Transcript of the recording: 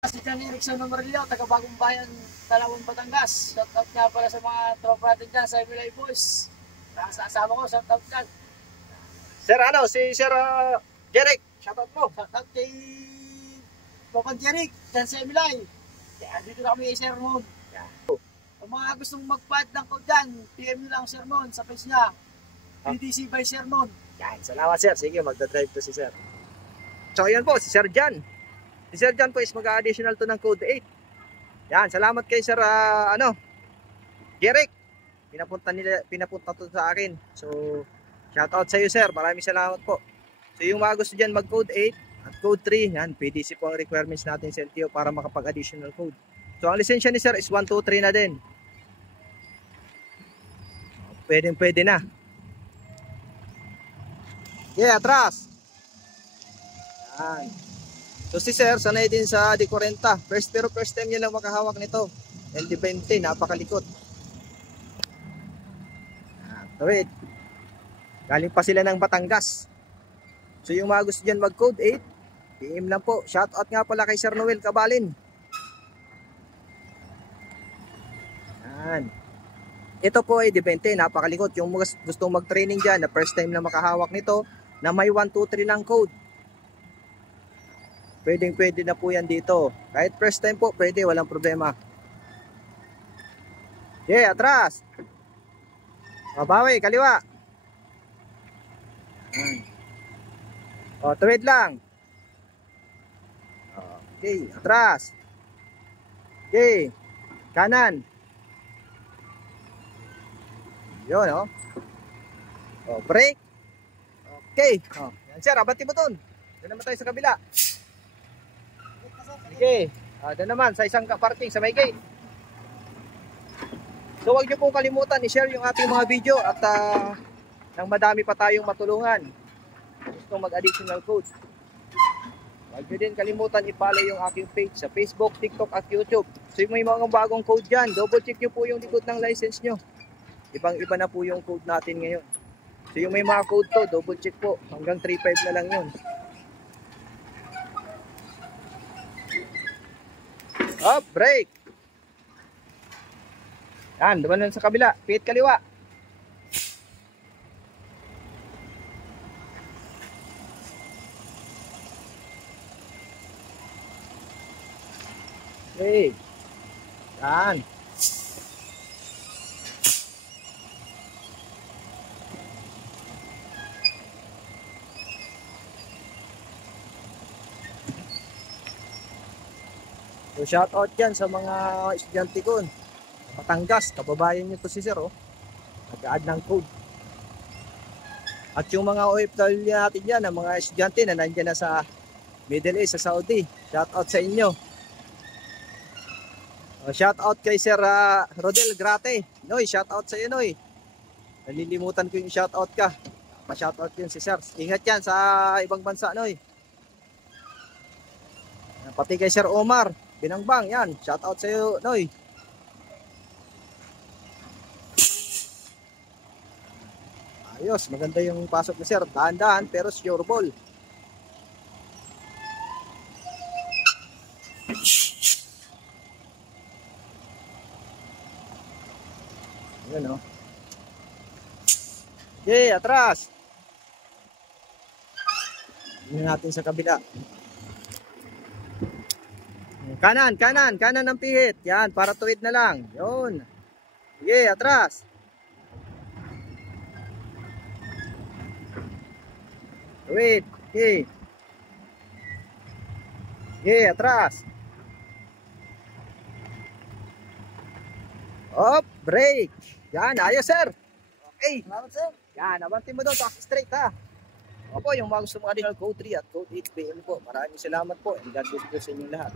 Si John Erickson Nomarillo, taga Bagong Bayan, Talawang, Batangas. Shout out nga pala sa mga tropa natin dyan sa Emilay Boys. Sa asama ko, shout out dyan. Sir, si Sir Jeric, shout out mo. Shout out kay Bokon Jeric, dyan sa Emilay. Dito na kami kay Sir Mon. Ang mga gustong mag-pad ng code dyan, PM nyo lang Sir Mon sa page niya. BDC by Sir Mon. Yan, salamat sir. Sige, magdadrive to si Sir. So, yan po, si Sir John. Si Sir John po is mag-additional to ng code 8. Yan, salamat kay Sir, Jeric. Pinapunta to sa akin. So, shout out sa iyo Sir. Maraming salamat po. So, yung mga gusto dyan mag-code 8 at code 3, yan, PDC po ang requirements natin sa LTO para makapag-additional code. So, ang lisensya ni Sir is 1, 2, 3 na din. Pwede na. Yeah, atras. Yan. So si Sir, sanay din sa D40. First time niya lang makahawak nito. LD20, napakalikot. Wait. Galing pa sila ng Batangas. So yung mga gusto dyan mag-code 8, PM lang po. Shout out nga pala kay Sir Noel Cabalin. Yan. Ito po ay D20, napakalikot. Yung gustong mag-training dyan, na first time na makahawak nito, na may 1, 2, 3 lang code. Pwede na po yan dito. Kahit first time po, pwede, walang problema. Okay, atras. Babawi, kaliwa. O, tuwid lang. Okay, atras. Okay, kanan. Yun, o. O, break. Okay. O, yan sir, abati mo dun. Doon naman tayo sa kabila. Okay, doon naman sa isang parking sa may gate. So huwag nyo pong kalimutan i-share yung ating mga video at nang madami pa tayong matulungan gusto mag-additional code. Huwag nyo din kalimutan i-follow yung aking page sa Facebook, TikTok at YouTube. So yung may mga bagong code dyan, double check nyo po yung likod ng license nyo. Ibang iba na po yung code natin ngayon. So yung may mga code to, double check po. Hanggang 3.5 na lang yun. Up, break. Yan, dumanan sa kabila. Pihit kaliwa. Okay. Yan. So shout out dyan sa mga estudyante ko. Batangas, kababayan nyo to si Sir, oh. Nag-add ng code. At yung mga OFW natin dyan, ang mga estudyante na nandyan na sa Middle East, sa Saudi. Shout out sa inyo. Shout out kay Sir Rodel Grate. Noy, shout out sa iyo, Noy. Nalilimutan ko yung shout out ka. Pa-shout out yun si Sir. Ingat yan sa ibang bansa, Noy. Pati kay Sir Omar Binangbang, yan. Shout out sa iyo, Noy. Ayos, maganda yung pasok ni Sir. Dahan-dahan pero sure ball. Ayan, oh. Okay, atras. Tingnan natin sa kabila. Kanan ang pihit. Yan, para tuwid na lang. Yun. Okay, atras. Tuwid. Okay. Okay, atras. Up, break. Yan, ayos sir. Okay. Salamat sir. Yan, abantin mo doon. Taas straight ha. Opo, yung mga gusto mga additional code 3 at code 8 PM po. Maraming salamat po. And God bless po sa inyong lahat.